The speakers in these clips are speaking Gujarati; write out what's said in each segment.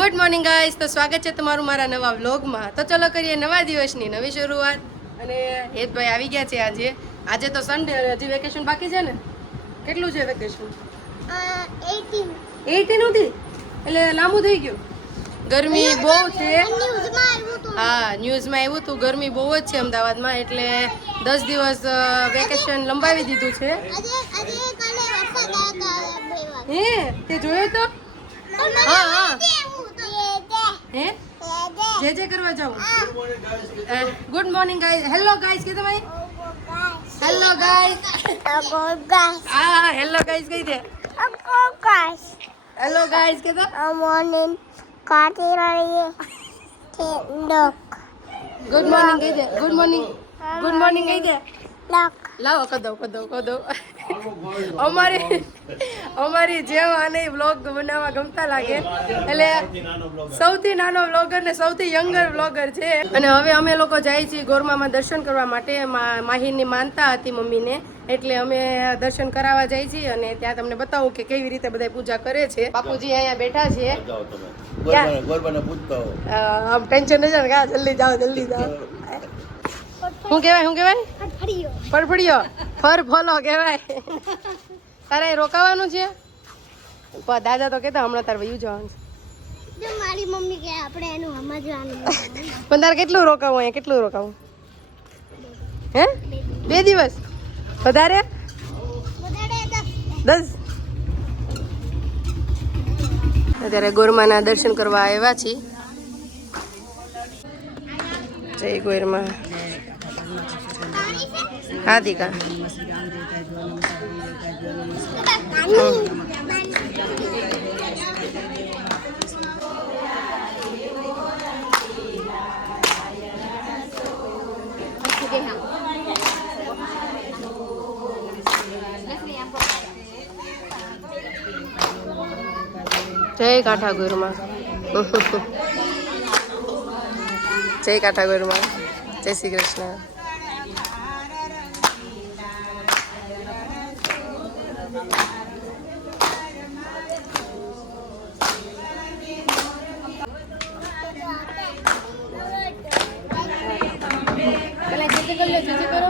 ગુડ મોર્નિંગ ગાઈસ, તો સ્વાગત છે તમારું મારા નવા વ્લોગમાં. તો ચલો કરીએ નવા દિવસની નવી શરૂઆત. અને હેતભાઈ આવી ગયા છે આજે તો સન્ડે, હજી વેકેશન બાકી છે ને? કેટલું છે વેકેશન? 18 હતી એટલે લાંબુ થઈ ગયું. ગરમી બહુ છે. હા, ન્યૂઝમાં આવ્યું હતું ગરમી બહુ જ છે અમદાવાદમાં, એટલે 10 દિવસ વેકેશન લંબાવી દીધું છે. હે તે જોયો તો? હા હા હે જે કરવા જાઉં. Good morning guys. Hello guys કે તમે? Hello guys. હા હેલો ગાઈસ કહી દે. હેલો ગાઈસ કે તો મોર્નિંગ કાટી રહી છે. ગુડ મોર્નિંગ કહી દે. ગુડ મોર્નિંગ કહી દે. લાવો કદો અમારી જેમ આને વ્લોગ બનાવવા ગમતા લાગે, એટલે સૌથી નાનો વ્લોગર ને સૌથી યંગર વ્લોગર છે. અને હવે અમે લોકો જાય છીએ ગોરમામાં દર્શન કરવા માટે. માહીની માનતા હતી મમ્મીને, એટલે અમે દર્શન કરાવવા જાય છીએ. અને ત્યાં તમને બતાવું કે કેવી રીતે બધા પૂજા કરે છે. બાપુજી અહીંયા બેઠા છે. આમ ટેન્શન નહીં ને, જલ્દી જાઓ. શું કહેવાય? ફળફળિયો ફળફોલો કહેવાય. તારે રોકાવાનું છે? દાદા તો કહેતા હમણાં તારે વયું જવાનું છે. મારી મમ્મી કે આપણે એનું સમજવાનું. પણ તારે કેટલું રોકાવું? હે 2 દિવસ વધારે 10. અત્યારે ગોરમાના દર્શન કરવા આવ્યા છીએ. જય ગોરમા. હા દીકા. જય કાઠા ગોરમા. જય કાઠા ગોરમા. જય શ્રી કૃષ્ણ. કરો.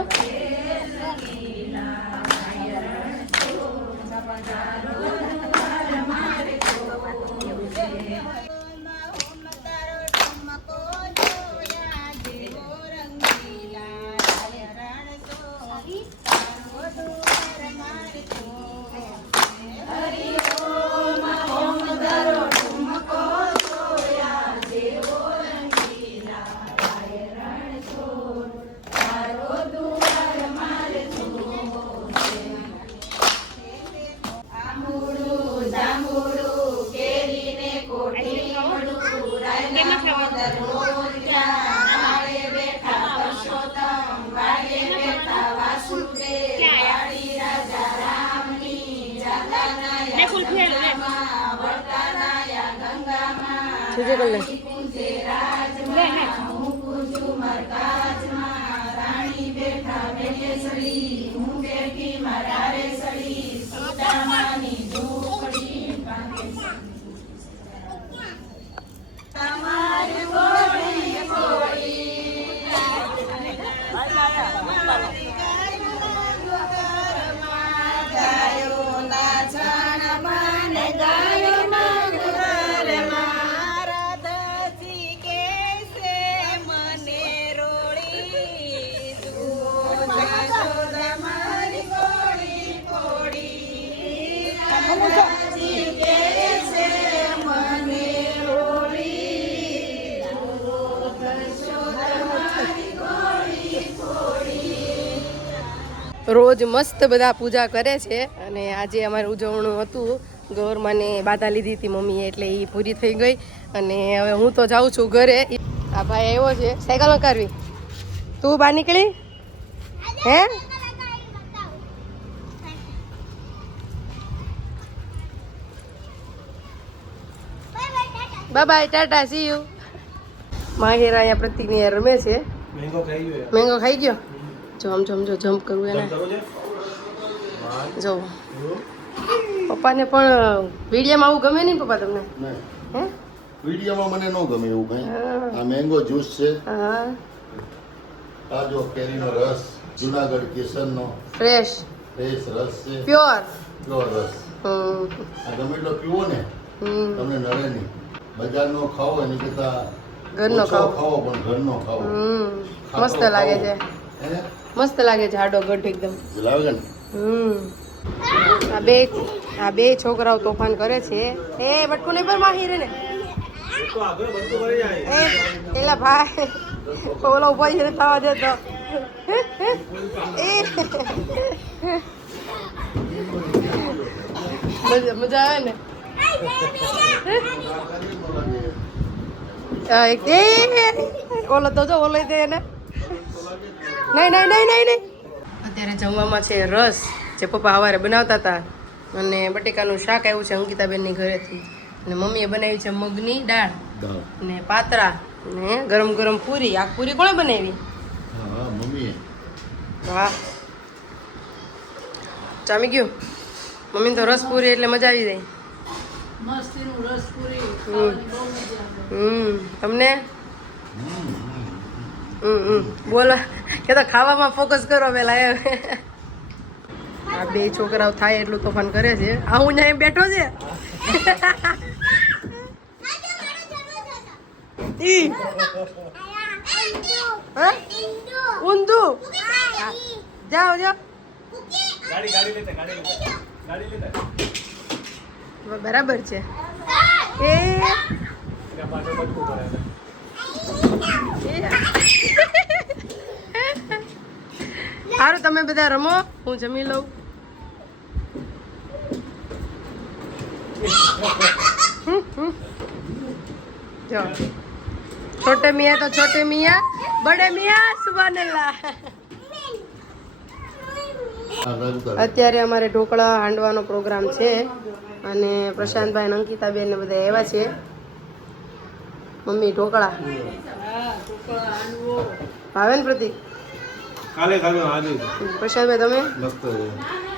સીધે કર લે. રોજ મસ્ત બધા પૂજા કરે છે. અને આજે અમારે ઉજવણું હતું, ગૌરમાને બાધા લીધી હતી મમ્મીએ, એટલે એ પૂરી થઈ ગઈ. અને હવે હું તો જાઉં છું ઘરે. આ ભાઈ આવ્યો છે સાયકલ કરવી. તું બહાર નીકળી? હે by Tata C you. Mahira અહીંયા પ્રતિકની રમે છે. મેંગો ખાઈ ગયો. જમ્પ કરવું એને જો. પપ્પાને પણ વિડીયોમાં આવું ગમે નહીં પપ્પા તમને? હે વિડીયોમાં મને ન ગમે એવું કઈ. આ મેંગો જ્યુસ છે, હા આ જો કેરીનો રસ, જુનાગઢ કેસરનો ફ્રેશ ફ્રેશ રસ છે, પ્યોર પ્યોર રસ. આ ગમે એટલો પીવો ને તમને નડે નહીં. બજારનો ખાવો એની કરતા ઘરનો ઓછો ખાવો. ખાવો પણ ઘરનો ખાવો. ખાતો મસ્ત લાગે ખાવો. છે, હે? મસ્ત લાગે છે આડો ગઢ એકદમ. લાગે ને? આ બે છોકરાઓ તોફાન કરે છે. એ બટકુ નહીં પર માહી રે ને એ એલા ભાઈ ઓલો ઉભો છે થવા દે તો એ મજા આવે ને. ઓલો તો જો ઓલો દે ને. નહીં નહીં નહીં નહીં નહીં. અત્યારે જમવામાં છે રસ, જે પપ્પા સવારે બનાવતા હતા, અને બટેકાનું શાક આવ્યું છે અંકિતાબેનની ઘરેથી, અને મમ્મીએ બનાવી છે મગની દાળ ને પાતરા ને ગરમ ગરમ પૂરી. આ પૂરી કોણે બનાવી? હા મમ્મીએ. વાહ, જામી ગયું. મમ્મીને તો રસ પૂરી એટલે મજા આવી જાય. તમને બોલો કે તો ખાવામાં ફોકસ કરો પેલા. આ બે છોકરાઓ થાય એટલું તોફાન કરે છે. આ હું ત્યાં બેઠો છે. ઊંધું જાઓ જાઓ. બરાબર છે. એ સારું, તમે બધા રમો, હું જમી લઉં. જો છોટે મિયા તો છોટે મિયા, બડે મિયા સુબહાનલ્લાહ. અત્યારે અમારે ઢોકળા હાંડવાનો પ્રોગ્રામ છે, અને પ્રશાંતભાઈ અને અંકિતાબેન ને બધા આવ્યા છે. મમ્મી ઢોકળા ભાવે ને પ્રતિક? કાલે ખાધું આજે પ્રશાંતભાઈ તમે? મસ્ત છે.